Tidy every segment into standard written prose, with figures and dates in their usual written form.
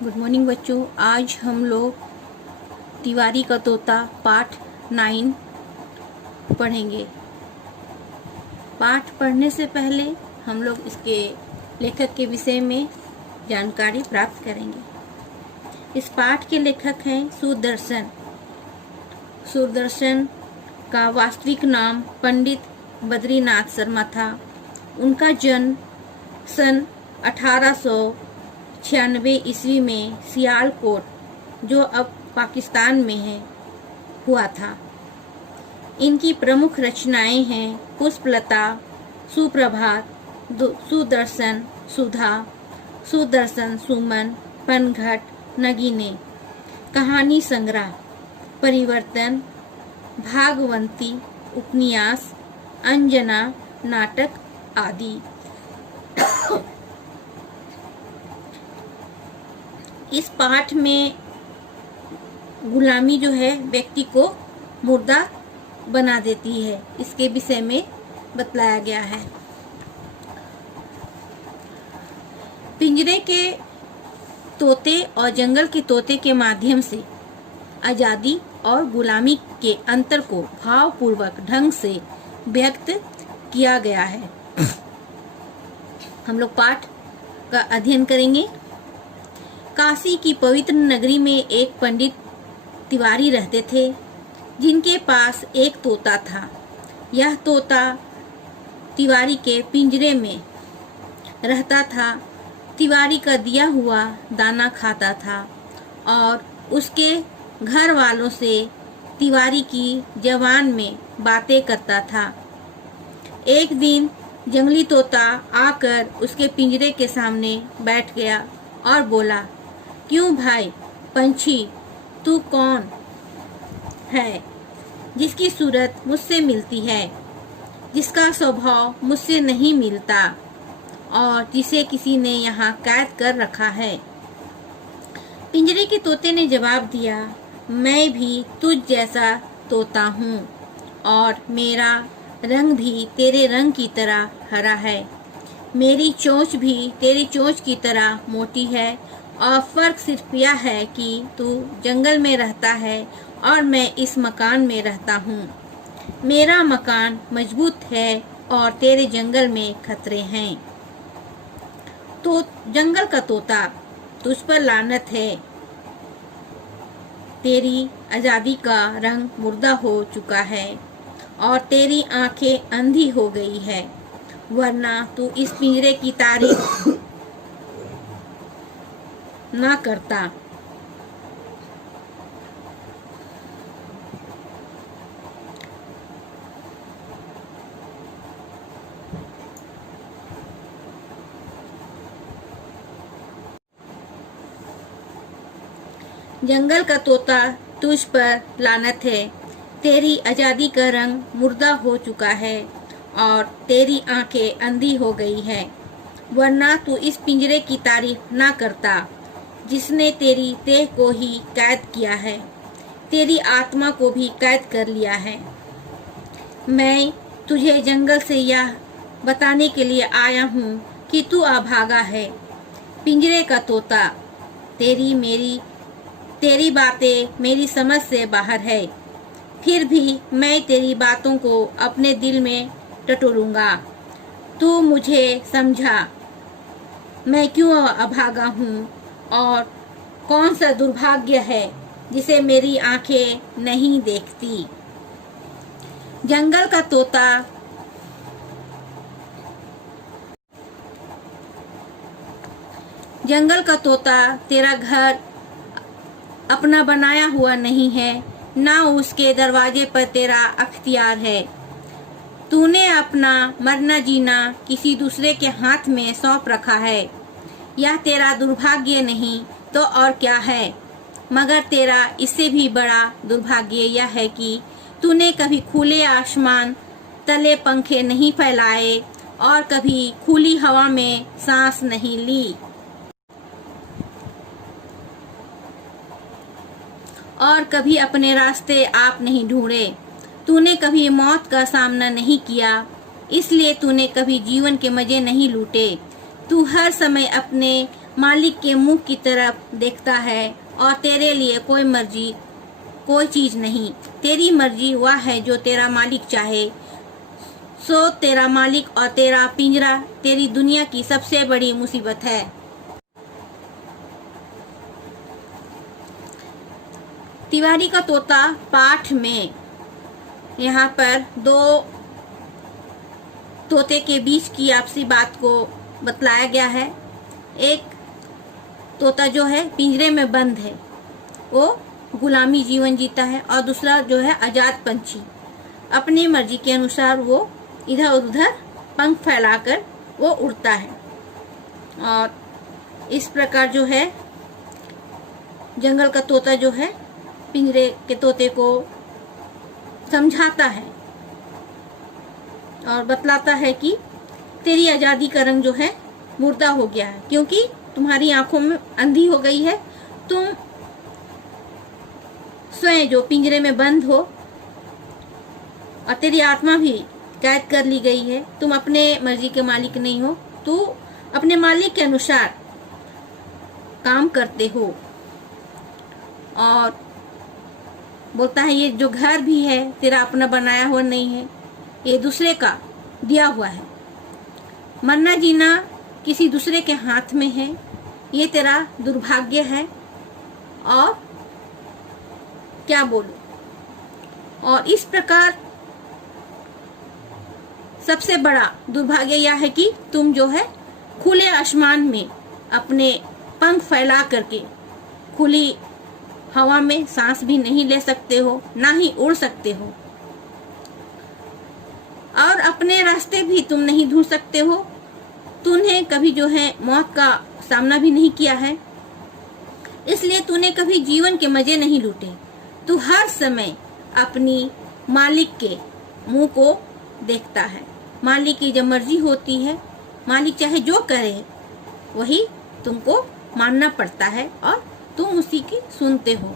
Good morning बच्चों। आज हम लोग तिवारी का तोता पाठ 9 पढ़ेंगे। पाठ पढ़ने से पहले हम लोग इसके लेखक के विषय में जानकारी प्राप्त करेंगे। इस पाठ के लेखक हैं सुदर्शन। सुदर्शन का वास्तविक नाम पंडित बद्रीनाथ शर्मा था। उनका जन्म सन 1896 ईस्वी में सियालकोट, जो अब पाकिस्तान में है, हुआ था। इनकी प्रमुख रचनाएं हैं पुष्पलता, सुप्रभात, सुदर्शन सुधा, सुदर्शन सुमन, पनघट, नगीने, कहानी संग्रह, परिवर्तन, भागवंती, उपन्यास, अंजना, नाटक आदि। इस पाठ में गुलामी जो है व्यक्ति को मुर्दा बना देती है, इसके विषय में बतलाया गया है। पिंजरे के तोते और जंगल के तोते के माध्यम से आजादी और गुलामी के अंतर को भावपूर्वक ढंग से व्यक्त किया गया है। हम लोग पाठ का अध्ययन करेंगे। काशी की पवित्र नगरी में एक पंडित तिवारी रहते थे, जिनके पास एक तोता था। यह तोता तिवारी के पिंजरे में रहता था, तिवारी का दिया हुआ दाना खाता था और उसके घर वालों से तिवारी की जबान में बातें करता था। एक दिन जंगली तोता आकर उसके पिंजरे के सामने बैठ गया और बोला, क्यों भाई पंछी, तू कौन है जिसकी सूरत मुझसे मिलती है, जिसका स्वभाव मुझसे नहीं मिलता और जिसे किसी ने यहाँ कैद कर रखा है? पिंजरे के तोते ने जवाब दिया, मैं भी तुझ जैसा तोता हूँ और मेरा रंग भी तेरे रंग की तरह हरा है। मेरी चोंच भी तेरी चोंच की तरह मोटी है और फर्क सिर्फ यह है कि तू जंगल में रहता है और मैं इस मकान में रहता हूँ। मेरा मकान मजबूत है और तेरे जंगल में खतरे हैं। तो जंगल का तोता, तुझ पर लानत है। तेरी आजादी का रंग मुर्दा हो चुका है और तेरी आंखें अंधी हो गई है, वरना तू इस पिंजरे की तारीफ ना करता। जंगल का तोता, तुझ पर लानत है। तेरी आजादी का रंग मुर्दा हो चुका है और तेरी आंखें अंधी हो गई है, वरना तू इस पिंजरे की तारीफ ना करता जिसने तेरी देह को ही कैद किया है, तेरी आत्मा को भी कैद कर लिया है। मैं तुझे जंगल से यह बताने के लिए आया हूँ कि तू अभागा है। पिंजरे का तोता, तेरी बातें मेरी समझ से बाहर है, फिर भी मैं तेरी बातों को अपने दिल में टटोलूंगा। तू मुझे समझा, मैं क्यों अभागा हूँ और कौन सा दुर्भाग्य है जिसे मेरी आंखें नहीं देखती। जंगल का तोता, जंगल का तोता तेरा घर अपना बनाया हुआ नहीं है, ना उसके दरवाजे पर तेरा अख्तियार है। तूने अपना मरना जीना किसी दूसरे के हाथ में सौंप रखा है। यह तेरा दुर्भाग्य नहीं तो और क्या है, मगर तेरा इससे भी बड़ा दुर्भाग्य यह है कि तूने कभी खुले आसमान तले पंखे नहीं फैलाए और कभी खुली हवा में सांस नहीं ली और कभी अपने रास्ते आप नहीं ढूंढे। तूने कभी मौत का सामना नहीं किया, इसलिए तूने कभी जीवन के मजे नहीं लूटे। तू हर समय अपने मालिक के मुंह की तरफ देखता है और तेरे लिए कोई मर्जी कोई चीज नहीं। तेरी मर्जी वह है जो तेरा मालिक चाहे। सो तेरा मालिक और तेरा पिंजरा तेरी दुनिया की सबसे बड़ी मुसीबत है। तिवारी का तोता पाठ में यहाँ पर दो तोते के बीच की आपसी बात को बतलाया गया है। एक तोता जो है पिंजरे में बंद है, वो गुलामी जीवन जीता है, और दूसरा जो है आजाद पंछी, अपनी मर्जी के अनुसार वो इधर उधर पंख फैलाकर वो उड़ता है। और इस प्रकार जो है जंगल का तोता जो है पिंजरे के तोते को समझाता है और बतलाता है कि तेरी आजादी का रंग जो है मुर्दा हो गया है, क्योंकि तुम्हारी आंखों में अंधी हो गई है। तुम स्वयं जो पिंजरे में बंद हो और तेरी आत्मा भी कैद कर ली गई है। तुम अपने मर्जी के मालिक नहीं हो, तू अपने मालिक के अनुसार काम करते हो। और बोलता है ये जो घर भी है तेरा अपना बनाया हुआ नहीं है, ये दूसरे का दिया हुआ है। मरना जीना किसी दूसरे के हाथ में है, ये तेरा दुर्भाग्य है। और क्या बोलूं। और इस प्रकार सबसे बड़ा दुर्भाग्य यह है कि तुम जो है खुले आसमान में अपने पंख फैला करके खुली हवा में सांस भी नहीं ले सकते हो, ना ही उड़ सकते हो, और अपने रास्ते भी तुम नहीं ढूंढ सकते हो। तूने कभी जो है मौत का सामना भी नहीं किया है, इसलिए तूने कभी जीवन के मजे नहीं लूटे। तू हर समय अपनी मालिक के मुंह को देखता है। मालिक की जब मर्जी होती है, मालिक चाहे जो करे वही तुमको मानना पड़ता है और तुम उसी की सुनते हो।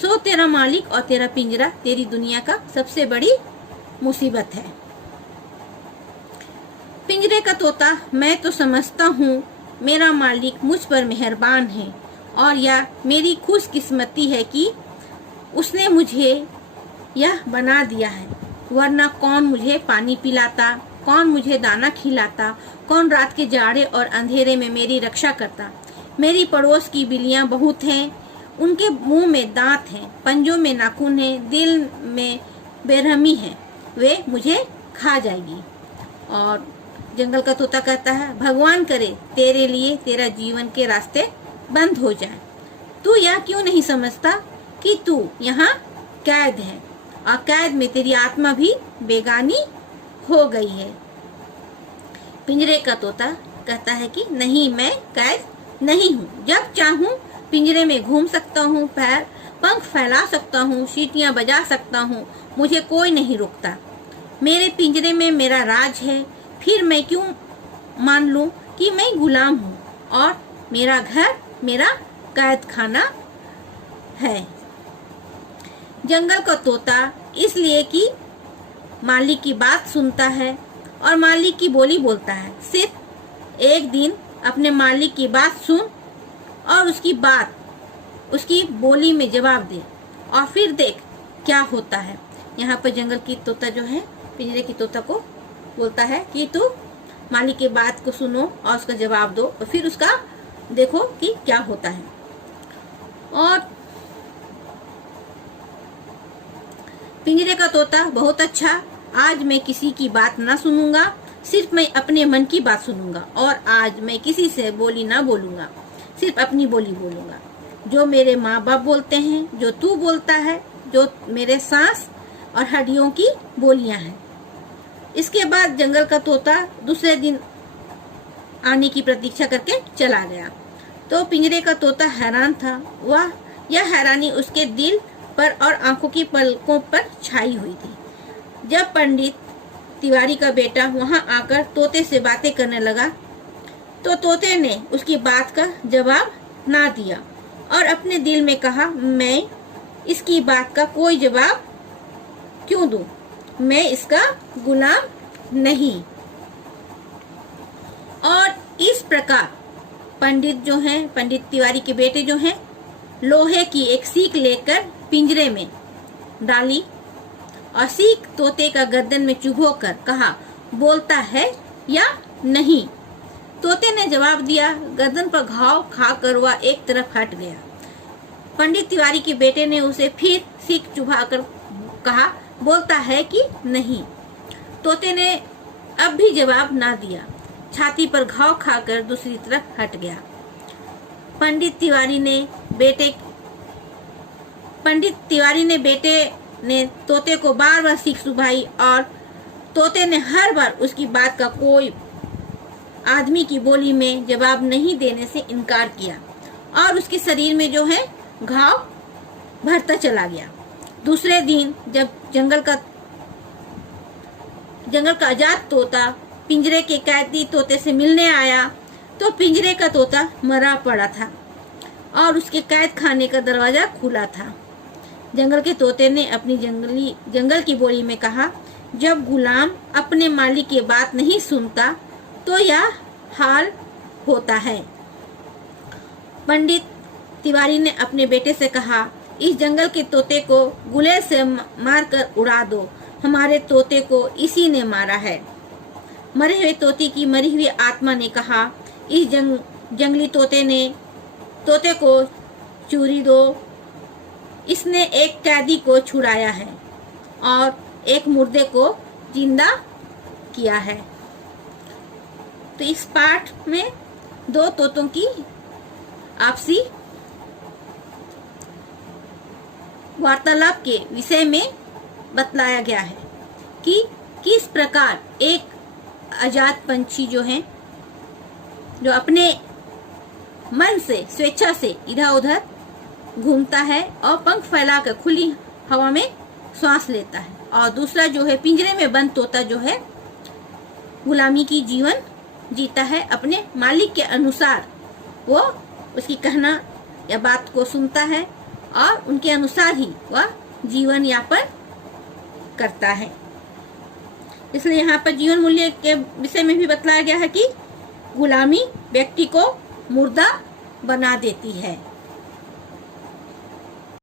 सो तेरा मालिक और तेरा पिंजरा तेरी दुनिया का सबसे बड़ी मुसीबत है। पिंजरे का तोता, मैं तो समझता हूँ मेरा मालिक मुझ पर मेहरबान है, और यह मेरी खुशकिस्मती है कि उसने मुझे यह बना दिया है, वरना कौन मुझे पानी पिलाता, कौन मुझे दाना खिलाता, कौन रात के जाड़े और अंधेरे में मेरी रक्षा करता। मेरी पड़ोस की बिल्लियां बहुत हैं, उनके मुंह में दांत हैं, पंजों में नाखून हैं, दिल में बेरहमी है, वे मुझे खा जाएगी। और जंगल का तोता कहता है, भगवान करे तेरे लिए तेरा जीवन के रास्ते बंद हो जाए। तू यह क्यों नहीं समझता कि तू यहाँ कैद है, और कैद में तेरी आत्मा भी बेगानी हो गई है। पिंजरे का तोता कहता है कि नहीं, मैं कैद नहीं हूँ। जब चाहूँ पिंजरे में घूम सकता हूँ, पैर पंख फैला सकता हूँ, सीटियाँ बजा सकता हूँ, मुझे कोई नहीं रोकता। मेरे पिंजरे में मेरा राज है, फिर मैं क्यों मान लूं कि मैं गुलाम हूँ और मेरा घर मेरा कैद खाना है। जंगल का तोता इसलिए कि मालिक की बात सुनता है और मालिक की बोली बोलता है। सिर्फ एक दिन अपने मालिक की बात सुन और उसकी बोली में जवाब दे, और फिर देख क्या होता है। यहाँ पर जंगल की तोता जो है पिंजरे की तोता को बोलता है कि तू मालिक की बात को सुनो और उसका जवाब दो, और फिर उसका देखो कि क्या होता है। और पिंजरे का तोता, बहुत अच्छा, आज मैं किसी की बात ना सुनूंगा, सिर्फ मैं अपने मन की बात सुनूंगा, और आज मैं किसी से बोली ना बोलूंगा, सिर्फ अपनी बोली बोलूंगा। जो मेरे माँ बाप बोलते हैं, जो तू बोलता है, जो मेरे सांस और हड्डियों की बोलियां हैं। इसके बाद जंगल का तोता दूसरे दिन आने की प्रतीक्षा करके चला गया। तो पिंजरे का तोता हैरान था। यह हैरानी उसके दिल पर और आंखों की पलकों पर छाई हुई थी। जब पंडित तिवारी का बेटा वहां आकर तोते से बातें करने लगा, तो तोते ने उसकी बात का जवाब ना दिया और अपने दिल में कहा, मैं इसकी बात का कोई जवाब क्यों दूं? मैं इसका गुलाम नहीं। और इस प्रकार पंडित तिवारी के बेटे जो हैं, लोहे की एक सीख लेकर पिंजरे में डाली और सीख तोते का गर्दन में चुभोकर कहा, बोलता है या नहीं। तोते ने जवाब दिया। गर्दन पर घाव खाकर वह एक तरफ हट गया। पंडित तिवारी के बेटे ने उसे फिर सीख चुभाकर कहा, बोलता है कि नहीं। तोते ने अब भी जवाब ना दिया। छाती पर घाव खाकर दूसरी तरफ हट गया। पंडित तिवारी ने बेटे ने तोते को बार बार सीख सुभाई और तोते ने हर बार उसकी बात का कोई आदमी की बोली में जवाब नहीं देने से इनकार किया और उसके शरीर में जो है घाव भरता चला गया। दूसरे दिन जब जंगल का आजाद तोता पिंजरे के कैदी तोते से मिलने आया तो पिंजरे का तोता मरा पड़ा था और उसके कैद खाने का दरवाजा खुला था। जंगल के तोते ने अपनी जंगल की बोली में कहा, जब गुलाम अपने मालिक की बात नहीं सुनता तो यह हाल होता है। पंडित तिवारी ने अपने बेटे से कहा, इस जंगल के तोते को गुलेल से मारकर उड़ा दो। हमारे तोते को इसी ने मारा है। मरे हुए तोते की मरी हुई आत्मा ने कहा, इस जंगली तोते को चूरी दो। इसने एक कैदी को छुड़ाया है और एक मुर्दे को जिंदा किया है। तो इस पाठ में दो तोतों की आपसी वार्तालाप के विषय में बतलाया गया है कि किस प्रकार एक आजाद पंछी जो है, जो अपने मन से स्वेच्छा से इधर उधर घूमता है और पंख फैलाकर खुली हवा में श्वास लेता है, और दूसरा जो है पिंजरे में बंद तोता जो है गुलामी की जीवन जीता है। अपने मालिक के अनुसार वो उसकी कहना या बात को सुनता है और उनके अनुसार ही वह जीवन यापन करता है। इसलिए यहाँ पर जीवन मूल्य के विषय में भी बतलाया गया है कि गुलामी व्यक्ति को मुर्दा बना देती है।